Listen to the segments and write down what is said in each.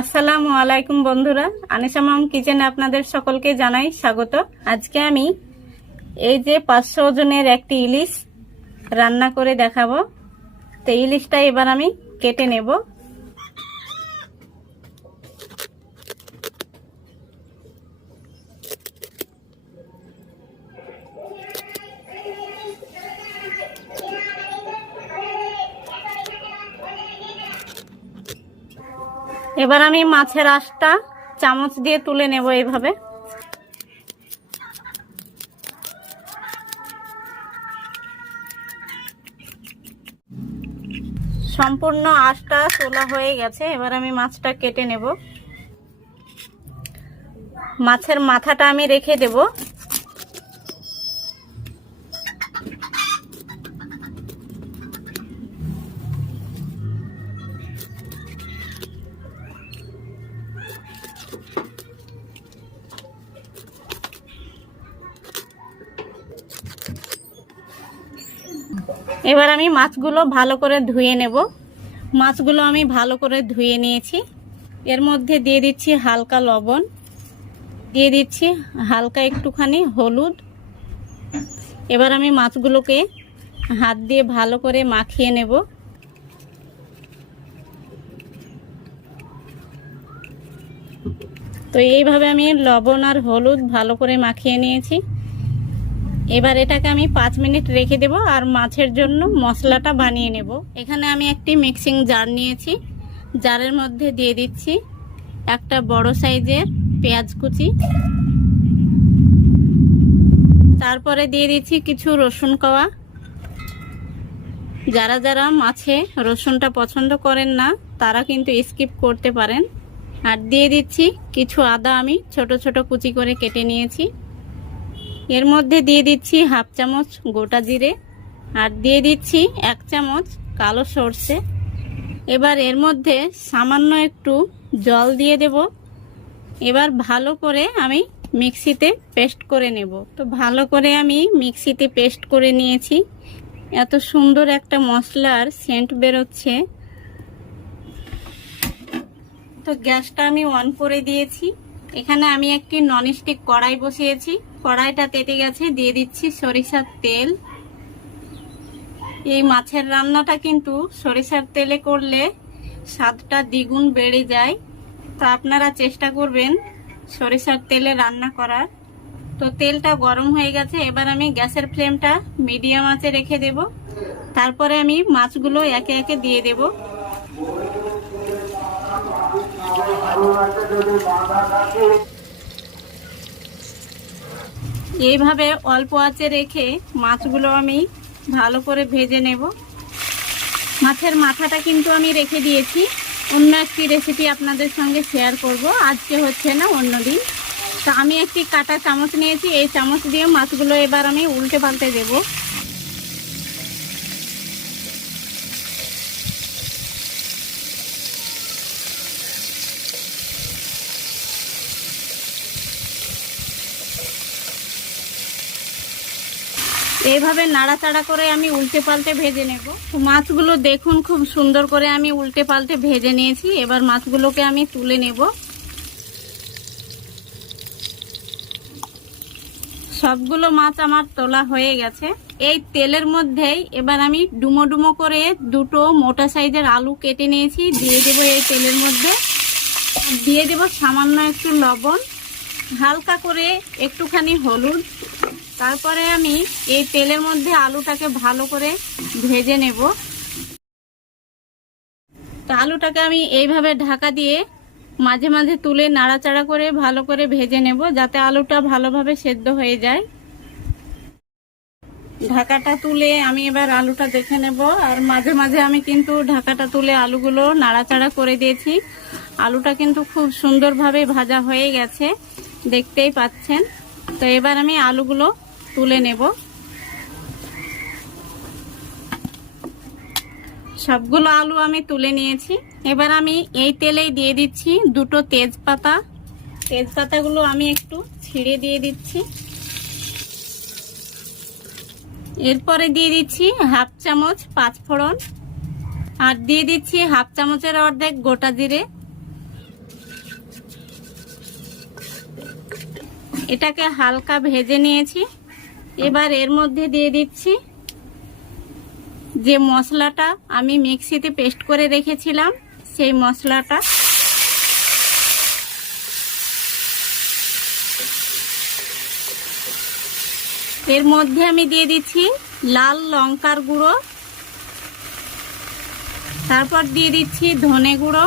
আসসালামু আলাইকুম বন্ধুরা, আনিশা মাম কিচেনে আপনাদের সকলকে জানাই স্বাগত। আজকে আমি এই যে 500 ওজনের একটি ইলিশ রান্না করে দেখাবো। তো ইলিশটা এবার আমি কেটে নেব। এবার আমি মাছের আঁশটা চামচ দিয়ে তুলে নেব এইভাবে। সম্পূর্ণ আঁশটা তোলা হয়ে গেছে। এবার আমি মাছটা কেটে নেব। মাছের মাথাটা আমি রেখে দেব। এবার আমি মাছগুলো ভালো করে ধুয়ে নেব। মাছগুলো আমি ভালো করে ধুয়ে নিয়েছি। এর মধ্যে দিয়ে দিচ্ছি হালকা লবণ, দিয়ে দিচ্ছি হালকা একটুখানি হলুদ। এবার আমি মাছগুলোকে হাত দিয়ে ভালো করে মাখিয়ে নেব। তো এইভাবে আমি লবণ আর হলুদ ভালো করে মাখিয়ে নিয়েছি। এবার এটাকে আমি 5 মিনিট রেখে দেব আর মাছের জন্য মশলাটা বানিয়ে নেব। এখানে আমি একটি মিক্সিং জার নিয়েছি। জারের মধ্যে দিয়ে দিচ্ছি একটা বড় সাইজের পেঁয়াজ কুচি, তারপরে দিয়ে দিচ্ছি কিছু রসুন কোয়া। যারা যারা মাছে রসুনটা পছন্দ করেন না তারা কিন্তু স্কিপ করতে পারেন। আর দিয়ে দিচ্ছি কিছু আদা আমি ছোট ছোট কুচি করে কেটে নিয়েছি। এর মধ্যে দিয়ে দিচ্ছি হাফ চামচ গোটা জিরে আর দিয়ে দিচ্ছি 1 চামচ কালো সর্ষে। এবার এর মধ্যে সামান্য একটু জল দিয়ে দেব। এবার ভালো করে আমি মিক্সিতে পেস্ট করে নেব। তো ভালো করে আমি মিক্সিতে পেস্ট করে নিয়েছি। এত সুন্দর একটা মশলার সেন্ট বেরোচ্ছে। তো গ্যাসটা আমি অন করে দিয়েছি। এখানে আমি একটি ননস্টিক কড়াই বসিয়েছি। কড়াইটা তেতে গেছে, দিয়ে দিচ্ছি সরিষার তেল। এই মাছের রান্নাটা কিন্তু সরিষার তেলে করলে স্বাদটা দ্বিগুণ বেড়ে যায়। তো আপনারা চেষ্টা করবেন সরিষার তেলে রান্না করার। তো তেলটা গরম হয়ে গেছে। এবার আমি গ্যাসের ফ্লেমটা মিডিয়াম আঁচে রেখে দেব। তারপরে আমি মাছগুলো একে একে দিয়ে দেব। এইভাবে অল্প আঁচে রেখে মাছগুলো আমি ভালো করে ভেজে নেব। মাছের মাথাটা কিন্তু আমি রেখে দিয়েছি। অন্য একটি রেসিপি আপনাদের সঙ্গে শেয়ার করব, আজকে হচ্ছে না, অন্যদিন। তো আমি একটি কাঁটা চামচ নিয়েছি। এই চামচ দিয়ে মাছগুলো এবার আমি উল্টে পাল্টে দেব। এইভাবে নাড়াচাড়া করে আমি উল্টে পাল্টে ভেজে নেব। তো মাছগুলো দেখুন খুব সুন্দর করে আমি উল্টে পাল্টে ভেজে নিয়েছি। এবার মাছগুলোকে আমি তুলে নেব। সবগুলো মাছ আমার তোলা হয়ে গেছে। এই তেলের মধ্যেই এবার আমি ডুমো ডুমো করে দুটো মোটা সাইজের আলু কেটে নিয়েছি, দিয়ে দেব এই তেলের মধ্যে। দিয়ে দেব সামান্য একটু লবণ, হালকা করে একটুখানি হলুদ। তারপরে আমি এই তেলের মধ্যে আলুটাকে ভালো করে ভেজে নেব। তো আলুটাকে আমি এইভাবে ঢাকা দিয়ে মাঝে মাঝে তুলে নাড়াচাড়া করে ভালো করে ভেজে নেব, যাতে আলুটা ভালোভাবে সেদ্ধ হয়ে যায়। ঢাকাটা তুলে আমি এবার আলুটা দেখে নেব। আর মাঝে মাঝে আমি কিন্তু ঢাকাটা তুলে আলুগুলো নাড়াচাড়া করে দিয়েছি। আলুটা কিন্তু খুব সুন্দরভাবে ভাজা হয়ে গেছে, দেখতেই পাচ্ছেন। তো এবার আমি আলুগুলো তুলে নেব। সবগুলো আলু আমি তুলে নিয়েছি। এবার আমি এই তেলেই দিয়ে দিচ্ছি দুটো তেজপাতা। তেজপাতাগুলো আমি একটু ছিঁড়ে দিয়ে দিচ্ছি। এরপরে দিয়ে দিচ্ছি হাফ চামচ 5 ফোড়ন আর দিয়ে দিচ্ছি হাফ চামচের অর্ধেক গোটা জিরে। এটাকে হালকা ভেজে নিয়েছি। এবার এর মধ্যে দিয়ে দিচ্ছি যে মশলাটা আমি মিক্সিতে পেস্ট করে রেখেছিলাম, সেই মশলাটা। এর মধ্যে আমি দিয়ে দিচ্ছি লাল লঙ্কার গুঁড়ো, তারপর দিয়ে দিচ্ছি ধনে গুঁড়ো,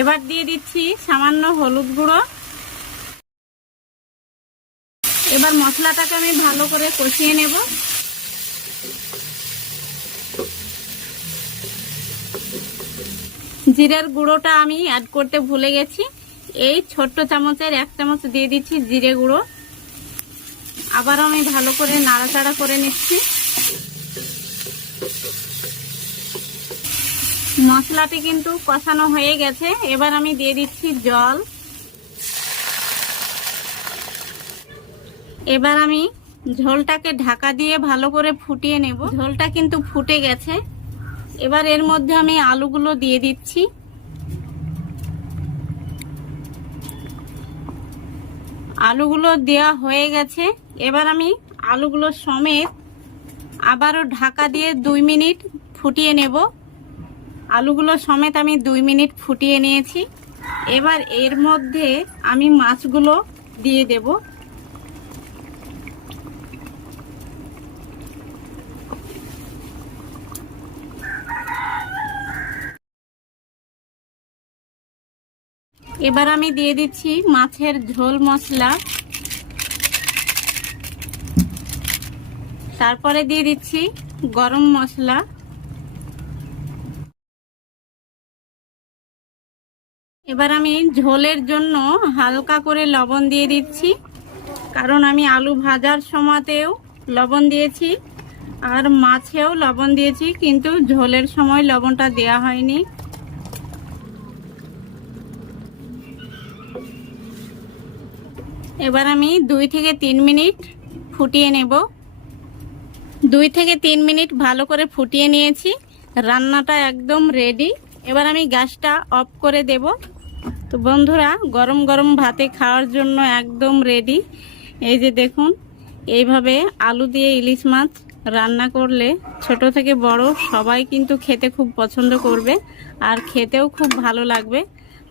এবার দিয়ে দিচ্ছি সামান্য হলুদ গুঁড়ো। এবার মশলাটাকে আমি ভালো করে কষিয়ে নেব। জিরের গুঁড়োটা আমি অ্যাড করতে ভুলে গেছি, এই ছোট্ট চামচের 1 চামচ দিয়ে দিচ্ছি জিরে গুঁড়ো। আবার আমি ভালো করে নাড়াচাড়া করে নিচ্ছি। মশলাটি কিন্তু কষানো হয়ে গেছে। এবার আমি দিয়ে দিচ্ছি জল। এবার আমি ঝোলটাকে ঢাকা দিয়ে ভালো করে ফুটিয়ে নেব। ঝোলটা কিন্তু ফুটে গেছে। এবার এর মধ্যে আমি আলুগুলো দিয়ে দিচ্ছি। আলুগুলো দেওয়া হয়ে গেছে। এবার আমি আলুগুলো সমেত আবারও ঢাকা দিয়ে 2 মিনিট ফুটিয়ে নেব। আলুগুলো সমেত আমি 2 মিনিট ফুটিয়ে নিয়েছি। এবার এর মধ্যে আমি মাছগুলো দিয়ে দেব। এবার আমি দিয়ে দিচ্ছি মাছের ঝোল মশলা, তারপরে দিয়ে দিচ্ছি গরম মশলা। এবার আমি ঝোলের জন্য হালকা করে লবণ দিয়ে দিচ্ছি, কারণ আমি আলু ভাজার সময়তেও লবণ দিয়েছি আর মাছেও লবণ দিয়েছি, কিন্তু ঝোলের সময় লবণটা দেওয়া হয়নি। এবার আমি 2 থেকে 3 মিনিট ফুটিয়ে নেব। 2 থেকে 3 মিনিট ভালো করে ফুটিয়ে নিয়েছি। রান্নাটা একদম রেডি। এবার আমি গ্যাসটা অফ করে দেব। তো বন্ধুরা, গরম গরম ভাতে খাওয়ার জন্য একদম রেডি। এই যে দেখুন, এইভাবে আলু দিয়ে ইলিশ মাছ রান্না করলে ছোট থেকে বড় সবাই কিন্তু খেতে খুব পছন্দ করবে আর খেতেও খুব ভালো লাগবে।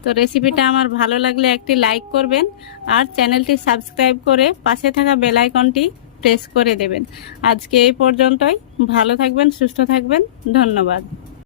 তো রেসিপিটা আমার ভালো লাগলে একটি লাইক করবেন আর চ্যানেলটি সাবস্ক্রাইব করে পাশে থাকা বেল আইকনটি প্রেস করে দেবেন। আজকে এই পর্যন্তই। ভালো থাকবেন, সুস্থ থাকবেন। ধন্যবাদ।